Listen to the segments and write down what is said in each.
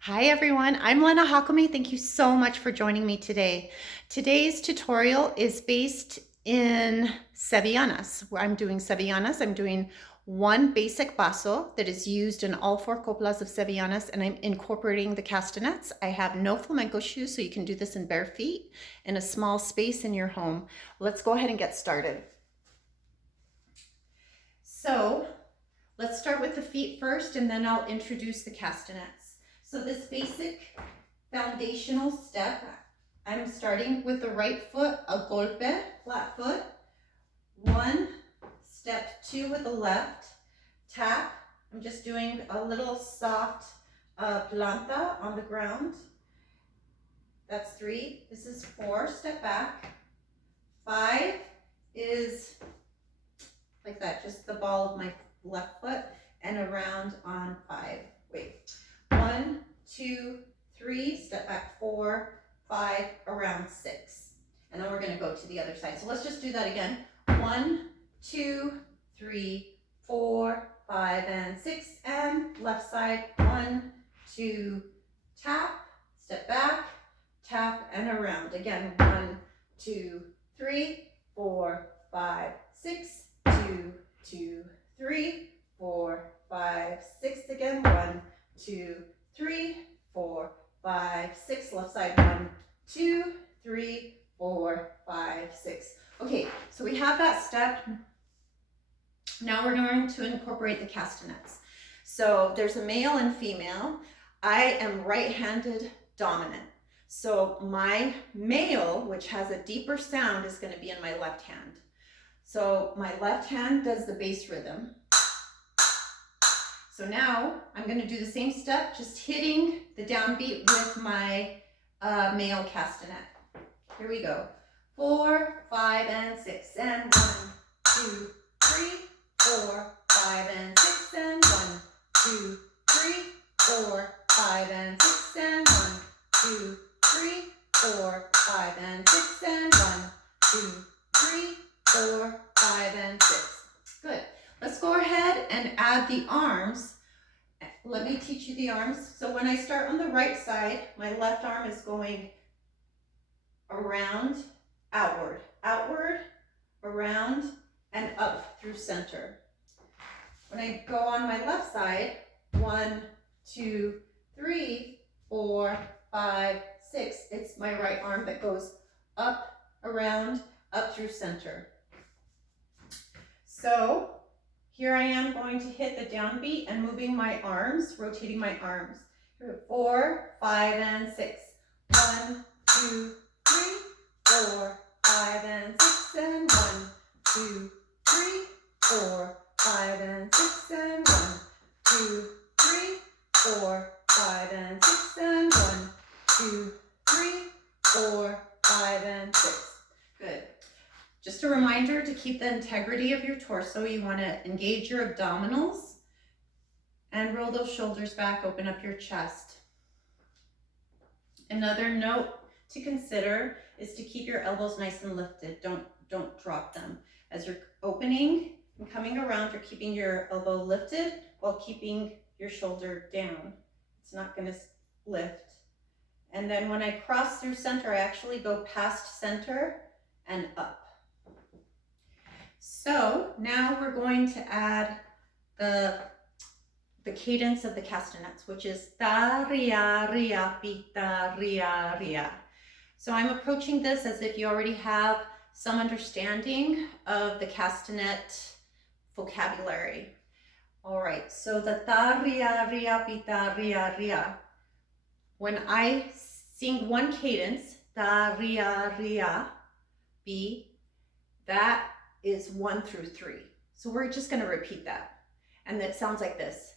Hi everyone, I'm Lena Jacome. Thank you so much for joining me today. Today's tutorial is based in Sevillanas, where I'm doing Sevillanas. I'm doing one basic basso that is used in all four coplas of Sevillanas, and I'm incorporating the castanets. I have no flamenco shoes, so you can do this in bare feet in a small space in your home. Let's go ahead and get started. So let's start with the feet first, and then I'll introduce the castanets. So this basic foundational step, I'm starting with the right foot, a golpe, flat foot. One, step two with the left, tap. I'm just doing a little soft planta on the ground. That's three. This is four, step back. Five is like that, just the ball of my left foot and around on five. Wait. 1, 2, 3, step back 4, 5, around 6. And then we're going to go to the other side. So let's just do that again. 1, 2, 3, 4, 5, and 6. And left side. 1, 2, tap, step back, tap, and around. Again, 1, 2, 3, 4, 5, 6, 2, 2, 3, 4, 5, 6. Again, 1, 2, 3, 4, 5, 6. Left side. 1, 2, 3, 4, 5, 6. Okay, so we have that step. Now we're going to incorporate the castanets. So there's a male and female. I am right-handed dominant. So my male, which has a deeper sound, is going to be in my left hand. So my left hand does the bass rhythm. So now I'm going to do the same step, just hitting the downbeat with my male castanet. Here we go. 4, 5, and 6, and 1, 2, 3, 4, 5, and 6, and 1, 2, 3, 4, 5, and 6, and 1, 2, 3, 4, 5, and 6, and 1, 2, 3, 4, 5, and 6. Good. Let's go ahead and add the arms. Let me teach you the arms. So when I start on the right side, my left arm is going around, outward, outward, around, and up through center. When I go on my left side, 1, 2, 3, 4, 5, 6, it's my right arm that goes up, around, up through center. So here I am going to hit the downbeat and moving my arms, rotating my arms. 4, 5, and 6. 1, 2, 3, 4, 5, and 6, and 1, 2, 3, 4, 5, and 6, and 1, 2, 3, 4, 5, and 6, and 1, 2, 3, 4, 5, and 6. Good. Just a reminder to keep the integrity of your torso. You want to engage your abdominals and roll those shoulders back, open up your chest. Another note to consider is to keep your elbows nice and lifted. Don't drop them. As you're opening and coming around, you're keeping your elbow lifted while keeping your shoulder down. It's not going to lift. And then when I cross through center, I actually go past center and up. So now we're going to add the cadence of the castanets, which is ta, ria, ria, pita, ria, ria. So I'm approaching this as if you already have some understanding of the castanet vocabulary. All right, so the ta, ria, ria, pita, ria, ria. When I sing one cadence, ta, ria, ria, bi, that is 1 through 3. So we're just going to repeat that. And it sounds like this.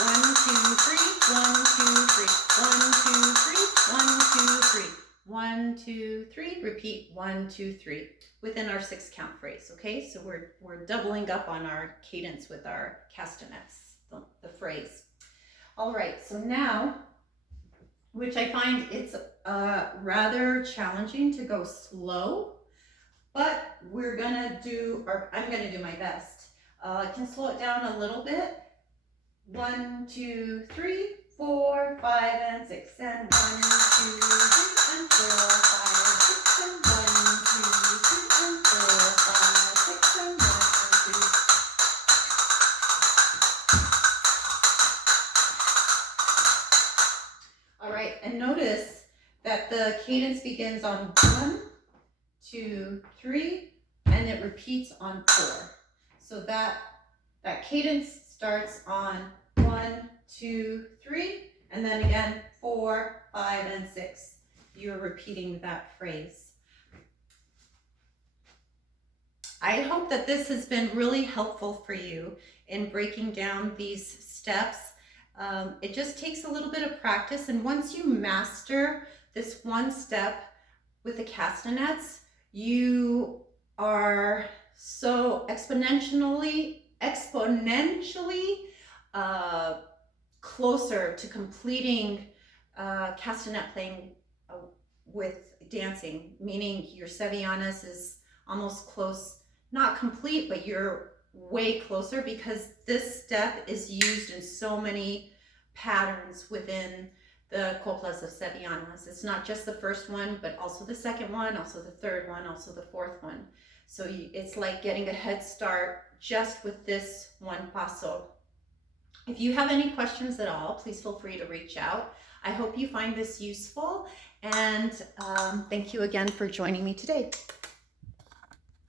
1, 2, 3, 1, 2, 3, 1, 2, 3, 1, 2, 3, 1, 2, 3, repeat 1, 2, 3 within our 6 count phrase. Okay, so we're doubling up on our cadence with our castanets, the phrase. All right, so now, which I find it's rather challenging to go slow, but we're gonna do, or I'm gonna do my best. I can slow it down a little bit 1, 2, 3, 4, 5, and 6, and 1, 2, 3, and 4, 5, 6, and 1, 2, 3, and 4, 5, 6, and 1, 2. All right, and notice that the cadence begins on 1, 2, 3, and it repeats on 4. So that cadence starts on 1, 2, 3, and then again 4, 5, and 6. You're repeating that phrase. I hope that this has been really helpful for you in breaking down these steps. It just takes a little bit of practice, and once you master this one step with the castanets, you are so exponentially closer to completing castanet playing with dancing, meaning your Sevillanas is almost close, not complete, but you're way closer, because this step is used in so many patterns within the coplas of Sevillanas. It's not just the first one, but also the second one, also the third one, also the fourth one. So it's like getting a head start just with this one paso. If you have any questions at all, please feel free to reach out. I hope you find this useful, and thank you again for joining me today.